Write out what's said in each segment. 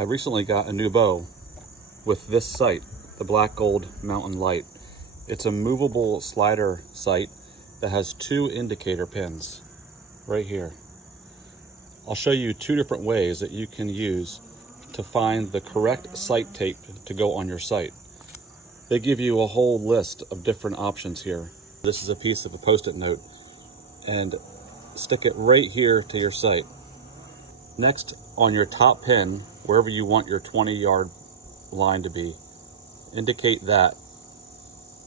I recently got a new bow with this sight, the Black Gold Mountain Light. It's a movable slider sight that has 2 indicator pins right here. I'll show you 2 different ways that you can use to find the correct sight tape to go on your sight. They give you a whole list of different options here. This is a piece of a Post-it note, and stick it right here to your sight. Next, on your top pin, wherever you want your 20-yard line to be, indicate that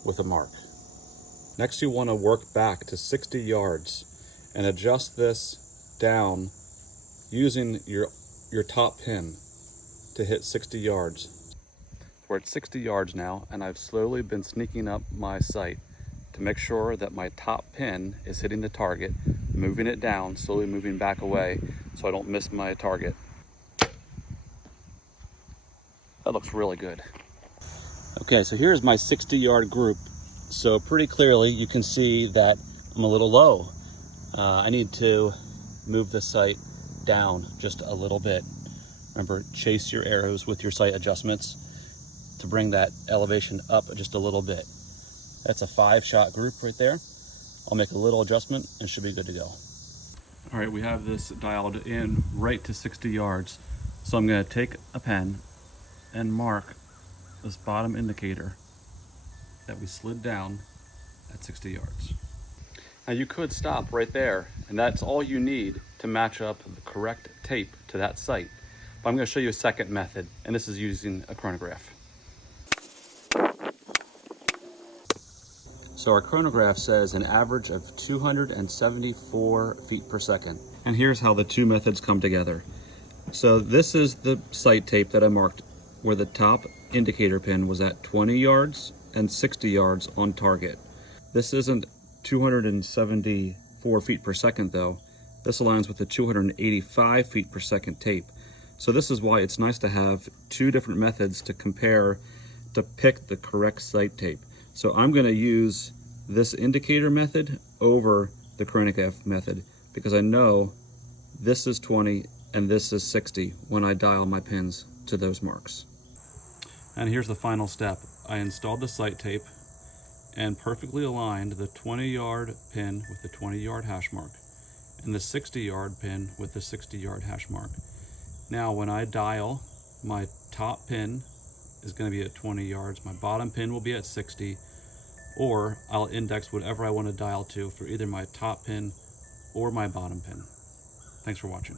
with a mark. Next, you want to work back to 60 yards and adjust this down using your top pin to hit 60 yards. We're at 60 yards now, and I've slowly been sneaking up my sight to make sure that my top pin is hitting the target, moving it down, slowly moving back away so I don't miss my target. That looks really good. Okay, so here's my 60-yard group. So pretty clearly you can see that I'm a little low. I need to move the sight down just a little bit. Remember, chase your arrows with your sight adjustments to bring that elevation up just a little bit. That's a 5-shot group right there. I'll make a little adjustment and should be good to go. All right, we have this dialed in right to 60 yards. So I'm gonna take a pen and mark this bottom indicator that we slid down at 60 yards. Now you could stop right there, and that's all you need to match up the correct tape to that sight. But I'm gonna show you a second method, and this is using a chronograph. So our chronograph says an average of 274 feet per second. And here's how the 2 methods come together. So this is the sight tape that I marked where the top indicator pin was at 20 yards and 60 yards on target. This isn't 274 feet per second though. This aligns with the 285 feet per second tape. So this is why it's nice to have 2 different methods to compare to pick the correct sight tape. So I'm gonna use this indicator method over the chronograph method because I know this is 20 and this is 60 when I dial my pins to those marks. And here's the final step. I installed the sight tape and perfectly aligned the 20-yard pin with the 20-yard hash mark and the 60-yard pin with the 60-yard hash mark. Now when I dial, my top pin is going to be at 20 yards, my bottom pin will be at 60, or I'll index whatever I want to dial to for either my top pin or my bottom pin. Thanks for watching.